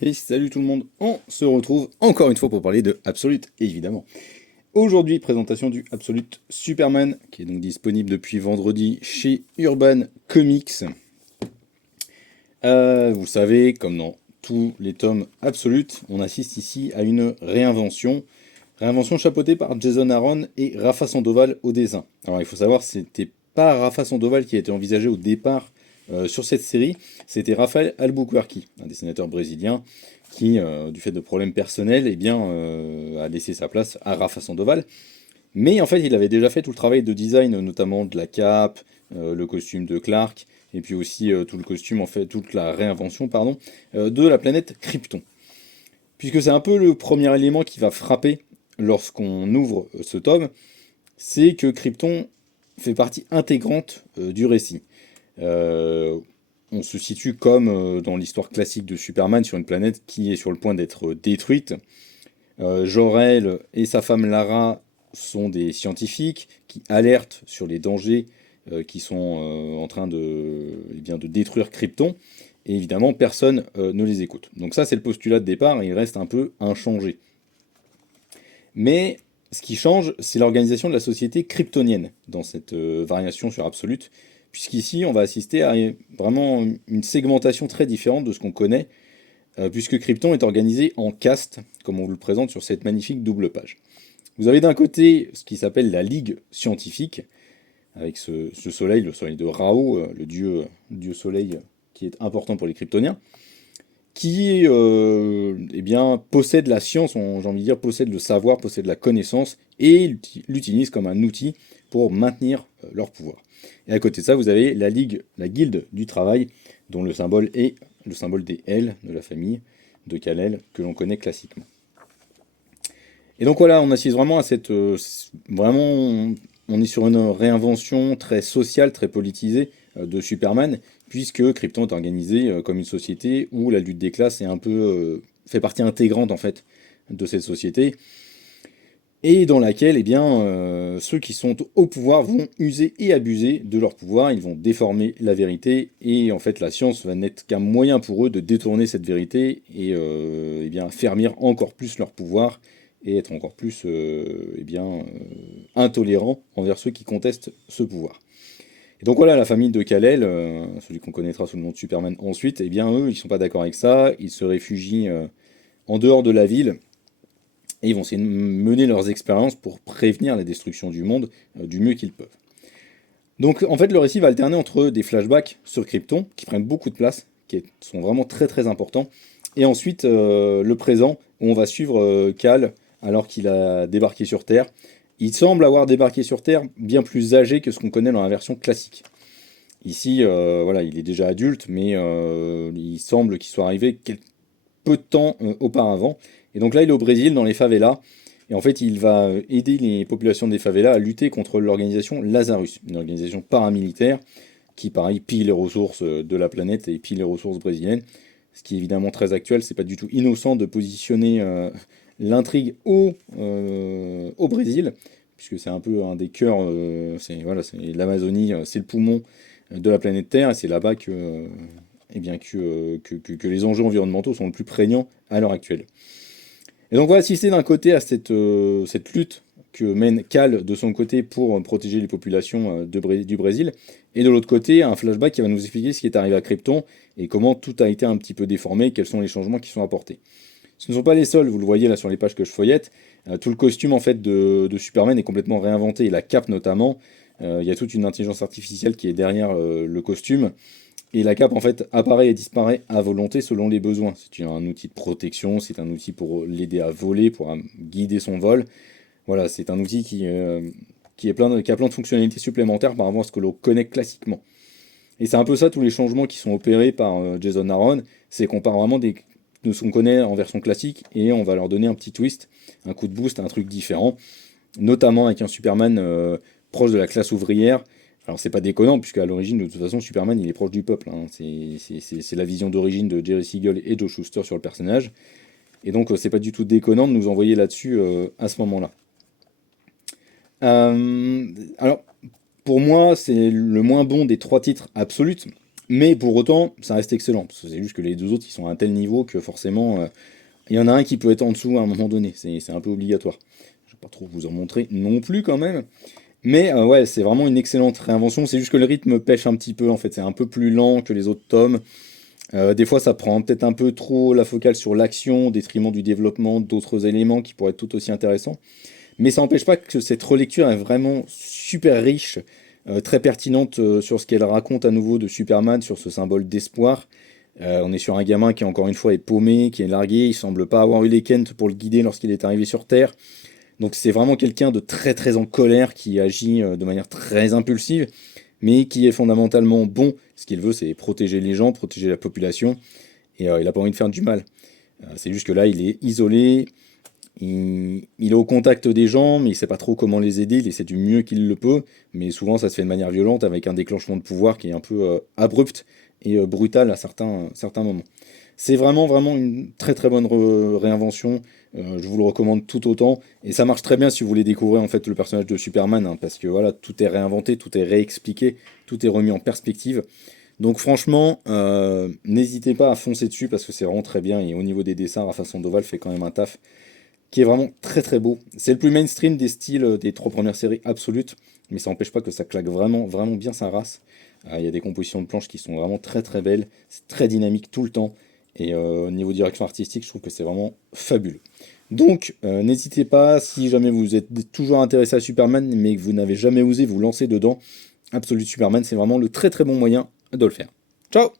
Et salut tout le monde, on se retrouve encore une fois pour parler de Absolute, évidemment. Aujourd'hui, présentation du Absolute Superman, qui est donc disponible depuis vendredi chez Urban Comics. Vous savez, comme dans tous les tomes Absolute, on assiste ici à une réinvention. Réinvention chapeautée par Jason Aaron et Rafa Sandoval au dessin. Alors il faut savoir, c'était pas Rafa Sandoval qui a été envisagé au départ sur cette série, c'était Rafael Albuquerque, un dessinateur brésilien qui, du fait de problèmes personnels, eh bien, a laissé sa place à Rafa Sandoval. Mais en fait, il avait déjà fait tout le travail de design, notamment de la cape, le costume de Clark, et puis aussi tout le costume, en fait, toute la réinvention, pardon, de la planète Krypton. Puisque c'est un peu le premier élément qui va frapper lorsqu'on ouvre ce tome, c'est que Krypton fait partie intégrante du récit. Euh, on se situe comme dans l'histoire classique de Superman sur une planète qui est sur le point d'être détruite. Jor-El et sa femme Lara sont des scientifiques qui alertent sur les dangers qui sont en train eh bien, de détruire Krypton. Et évidemment, personne ne les écoute. Donc ça, c'est le postulat de départ, et il reste un peu inchangé. Mais ce qui change, c'est l'organisation de la société kryptonienne dans cette variation sur Absolute, puisqu'ici, on va assister à vraiment une segmentation très différente de ce qu'on connaît, puisque Krypton est organisé en castes, comme on vous le présente sur cette magnifique double page. Vous avez d'un côté ce qui s'appelle la Ligue scientifique, avec ce soleil, le soleil de Rao, le dieu soleil qui est important pour les Kryptoniens, qui eh bien, possède la science, j'ai envie de dire, possède le savoir, possède la connaissance, et l'utilise comme un outil pour maintenir leur pouvoir. Et à côté de ça, vous avez la Ligue, la Guilde du Travail, dont le symbole est le symbole des L de la famille de Kal-El, que l'on connaît classiquement. Et donc voilà, on assiste vraiment à cette... vraiment, on est sur une réinvention très sociale, très politisée de Superman, puisque Krypton est organisé comme une société où la lutte des classes est un peu... fait partie intégrante en fait de cette société, et dans laquelle eh bien, ceux qui sont au pouvoir vont user et abuser de leur pouvoir, ils vont déformer la vérité, et en fait la science va n'être qu'un moyen pour eux de détourner cette vérité et eh bien, affermir encore plus leur pouvoir et être encore plus eh bien, intolérant envers ceux qui contestent ce pouvoir. Et donc voilà, la famille de Kal-El, celui qu'on connaîtra sous le nom de Superman ensuite, eh bien eux, ils sont pas d'accord avec ça, ils se réfugient en dehors de la ville, et ils vont essayer de mener leurs expériences pour prévenir la destruction du monde du mieux qu'ils peuvent. Donc en fait, le récit va alterner entre des flashbacks sur Krypton, qui prennent beaucoup de place, qui sont vraiment très très importants, et ensuite le présent, où on va suivre Kal alors qu'il a débarqué sur Terre. Il semble avoir débarqué sur Terre bien plus âgé que ce qu'on connaît dans la version classique. Ici, voilà, il est déjà adulte, mais il semble qu'il soit arrivé peu de temps auparavant. Et donc là, il est au Brésil, dans les favelas. Et en fait, il va aider les populations des favelas à lutter contre l'organisation Lazarus, une organisation paramilitaire qui, pareil, pille les ressources de la planète et pille les ressources brésiliennes. Ce qui est évidemment très actuel, c'est pas du tout innocent de positionner l'intrigue au Brésil, puisque c'est un peu un des cœurs, c'est voilà, c'est l'Amazonie, c'est le poumon de la planète Terre, et c'est là-bas eh bien, que les enjeux environnementaux sont le plus prégnants à l'heure actuelle. Et donc on va assister d'un côté à cette lutte que mène Cal de son côté pour protéger les populations du Brésil, et de l'autre côté un flashback qui va nous expliquer ce qui est arrivé à Krypton et comment tout a été un petit peu déformé, quels sont les changements qui sont apportés. Ce ne sont pas les seuls, vous le voyez là sur les pages que je feuillette, tout le costume en fait de Superman est complètement réinventé, et la cape notamment, il y a toute une intelligence artificielle qui est derrière le costume, et la cape, en fait, apparaît et disparaît à volonté selon les besoins. C'est un outil de protection, c'est un outil pour l'aider à voler, pour guider son vol. Voilà, c'est un outil qui a plein de fonctionnalités supplémentaires par rapport à ce que l'on connaît classiquement. Et c'est un peu ça, tous les changements qui sont opérés par Jason Aaron, c'est qu'on part vraiment de ce qu'on connaît en version classique, et on va leur donner un petit twist, un coup de boost, un truc différent, notamment avec un Superman proche de la classe ouvrière. Alors c'est pas déconnant, puisque à l'origine, de toute façon, Superman, il est proche du peuple, hein. C'est la vision d'origine de Jerry Siegel et Joe Shuster sur le personnage. Et donc c'est pas du tout déconnant de nous envoyer là-dessus à ce moment-là. Alors, pour moi, c'est le moins bon des trois titres absolus. Mais pour autant, ça reste excellent. Parce que c'est juste que les deux autres, ils sont à un tel niveau que forcément, il y en a un qui peut être en dessous à un moment donné. C'est un peu obligatoire. Je vais pas trop vous en montrer non plus quand même. Mais ouais, c'est vraiment une excellente réinvention. C'est juste que le rythme pêche un petit peu en fait. C'est un peu plus lent que les autres tomes. Des fois, ça prend peut-être un peu trop la focale sur l'action, au détriment du développement d'autres éléments qui pourraient être tout aussi intéressants. Mais ça n'empêche pas que cette relecture est vraiment super riche, très pertinente sur ce qu'elle raconte à nouveau de Superman, sur ce symbole d'espoir. On est sur un gamin qui, encore une fois, est paumé, qui est largué. Il semble pas avoir eu les Kent pour le guider lorsqu'il est arrivé sur Terre. Donc c'est vraiment quelqu'un de très très en colère qui agit de manière très impulsive, mais qui est fondamentalement bon. Ce qu'il veut, c'est protéger les gens, protéger la population, et il n'a pas envie de faire du mal. C'est juste que là, il est isolé, il est au contact des gens, mais il sait pas trop comment les aider, il essaie du mieux qu'il le peut, mais souvent ça se fait de manière violente, avec un déclenchement de pouvoir qui est un peu abrupt et brutal à certains moments. C'est vraiment, vraiment une très très bonne réinvention. Je vous le recommande tout autant. Et ça marche très bien si vous voulez découvrir en fait le personnage de Superman, hein, parce que voilà, tout est réinventé, tout est réexpliqué, tout est remis en perspective. Donc franchement, n'hésitez pas à foncer dessus parce que c'est vraiment très bien. Et au niveau des dessins, Rafa Sandoval fait quand même un taf qui est vraiment très très beau. C'est le plus mainstream des styles des trois premières séries absolutes, mais ça n'empêche pas que ça claque vraiment, vraiment bien sa race. Il y a des compositions de planches qui sont vraiment très très belles, c'est très dynamique tout le temps, et au niveau direction artistique, je trouve que c'est vraiment fabuleux. Donc, n'hésitez pas, si jamais vous êtes toujours intéressé à Superman, mais que vous n'avez jamais osé vous lancer dedans, Absolute Superman, c'est vraiment le très très bon moyen de le faire. Ciao!